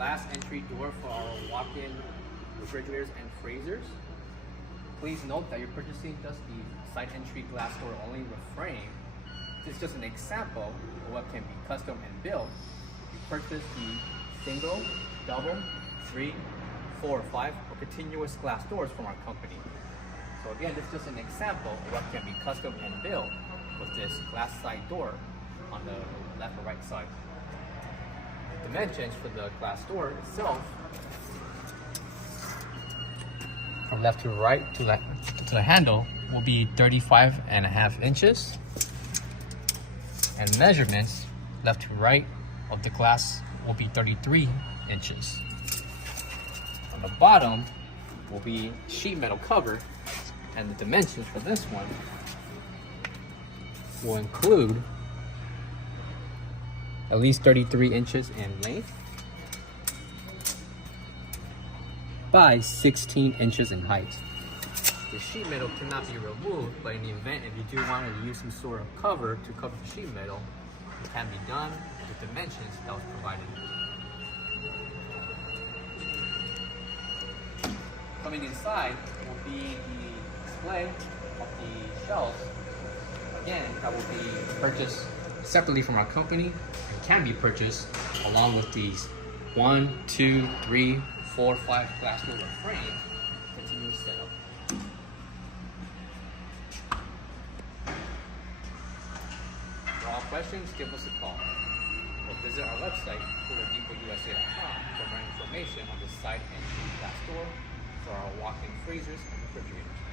glass entry door for our walk-in refrigerators and freezers. Please note that you're purchasing just the side entry glass door only with frame. This is just an example of what can be custom and built. You purchase the single, double, 3, 4, 5, or continuous glass doors from our company. So again, this is just an example of what can be custom and built with this glass side door on the left or right side. Dimensions for the glass door itself, from left to right to the handle, will be 35.5 inches. And measurements left to right of the glass will be 33 inches. On the bottom will be sheet metal cover, and the dimensions for this one will include at least 33 inches in length by 16 inches in height. The sheet metal cannot be removed, but in the event if you do want to use some sort of cover to cover the sheet metal, it can be done with the dimensions that was provided. Coming inside will be the display of the shelves. Again, that will be purchased separately from our company and can be purchased along with these 1, 2, 3, 4, 5 glass door frame continuous setup. For all questions, give us a call or visit our website, coolerdepotusa.com, for more information on the side entry glass door for our walk-in freezers and refrigerators.